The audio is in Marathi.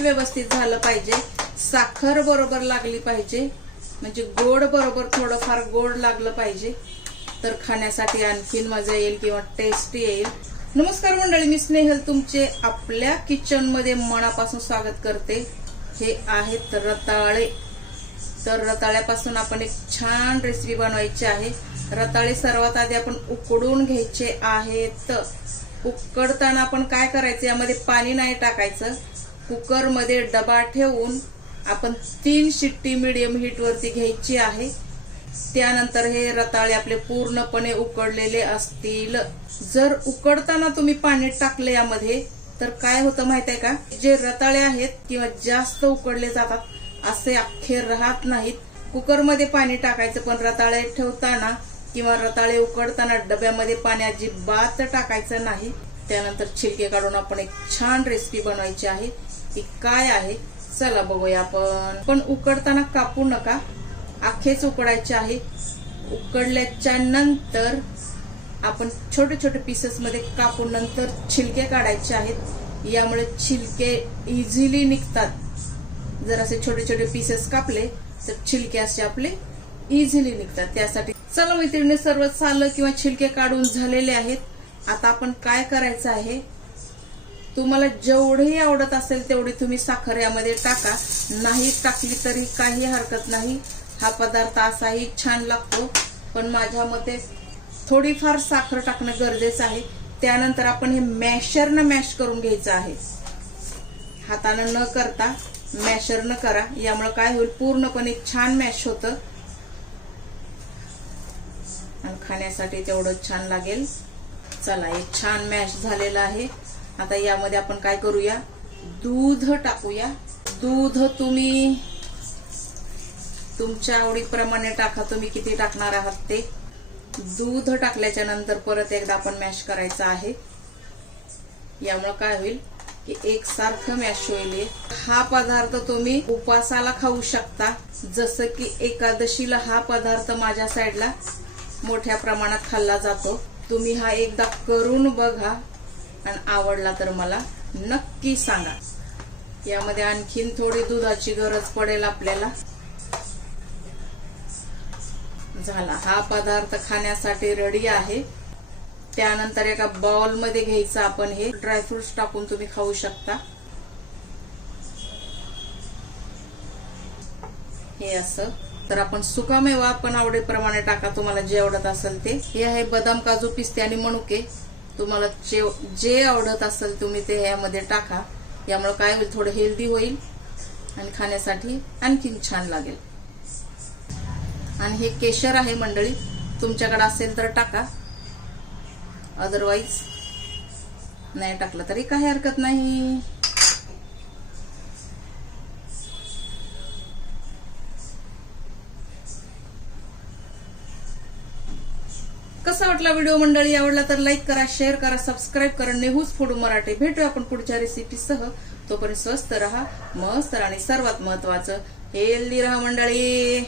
व्यवस्थित झालं पाहिजे. साखर बरोबर लागली पाहिजे. म्हणजे गोड बरोबर थोडंफार गोड लागलं पाहिजे. तर खाण्यासाठी आणखीन मजा येईल किंवा टेस्टी येईल. नमस्कार मंडळी मी स्नेहल. तुमचे आपल्या किचनमध्ये मनापासून स्वागत करते. हे आहेत रताळे. तर रताळ्यापासून आपण एक छान रेसिपी बनवायची आहे. रताळे सर्वात आधी आपण उकडून घ्यायचे आहेत. उकडताना आपण काय करायचं? यामध्ये पाणी नाही टाकायचं. कुकरमध्ये डबा ठेवून आपण तीन शिट्टी मिडियम हीटवरती घ्यायची आहे. त्यानंतर हे रताळे आपले पूर्णपणे उकडलेले असतील. जर उकडताना तुम्ही पाणी टाकले यामध्ये तर काय होतं माहीत आहे का? जे रताळे आहेत किंवा जास्त उकडले जातात असे अख्खे राहत नाहीत. कुकरमध्ये पाणी टाकायचं पण रताळे ठेवताना किंवा रताळे उकडताना डब्यामध्ये पाणी अजिबात टाकायचं नाही. त्यानंतर छिलके काढून आपण एक छान रेसिपी बनवायची आहे. ती काय आहे? चला बघूया आपण. पण उकडताना कापू नका. अख्खेच उकडायचे आहे. उकडल्याच्या नंतर आपण छोटे छोटे पीसेस मध्ये कापून नंतर छिलके काढायचे आहेत. यामुळे छिलके इझिली निघतात. जर असे छोटे छोटे पीसेस कापले तर छिलके असे आपले इझिली निघतात. त्यासाठी चला मैत्रिणी सर्व सालं किंवा छिलके काढून झालेले आहेत. आता आपण काय करायचं आहे? तुम्हाला जेवढेही आवडत असेल तेवढी तुम्ही साखर यामध्ये टाका. नाही टाकली तरी काही हरकत नाही. हा पदार्थ असाही छान लागतो. पण माझ्या मते थोडीफार साखर टाकणं गरजेचं आहे. त्यानंतर आपण हे मॅशरनं मॅश करून घ्यायचं आहे. हातानं न करता मॅशरनं करा. यामुळे काय होईल? पूर्णपणे छान मॅश होतं. आणि खाण्यासाठी तेवढं छान लागेल. चला हे छान मॅश झालेलं आहे. आता यामध्ये आपण काय करूया? दूध टाकूया. दूध तुम्ही तुमच्या आवडीप्रमाणे टाका. तुम्ही किती टाकणार आहात ते? दूध टाकल्याच्या नंतर परत एकदा आपण मॅश करायचं आहे. यामुळे काय होईल की एकसारखं मॅश होईल हा. पदार्थ तुम्ही उपासाला खाऊ शकता. जसं की एकादशीला हा पदार्थ माझ्या साईडला मोठ्या प्रमाणात खाल्ला जातो. तुम्ही हा एकदा करून बघा. आणि आवडला तर मला नक्की सांगा. यामध्ये आणखीन थोडी दुधाची गरज पडेल आपल्याला. झाला. हा पदार्थ खाण्यासाठी रेडी आहे. त्यानंतर एका बाउलमध्ये घ्यायचं आपण हे. ड्रायफ्रुट्स टाकून तुम्ही खाऊ शकता. हे असं. तर आपण सुकामेवा आपण आवडीप्रमाणे टाका. तुम्हाला जे आवडत असेल ते. हे आहे बदाम काजू पिस्ते आणि मनुके. तुम्हाला जे जे आवडत असेल तुम्ही ते ह्यामध्ये टाका. यामुळे काय होईल थोडं हेल्दी होईल आणि खाण्यासाठी आणखीन छान लागेल. आणि हे केशर आहे मंडळी तुमच्याकडे असेल तर टाका. अदरवाईज नाही टाकलं तरी काही हरकत नाही. कसा वाटला व्हिडिओ मंडळी? आवडला तर लाईक करा शेअर करा सबस्क्राईब करा. नेहूच फूड मराठी. भेटू आपण पुढच्या रेसिपी सह तोपर्यंत स्वस्त राहा मस्त आणि सर्वात महत्वाचं हेल्दी राहा मंडळी.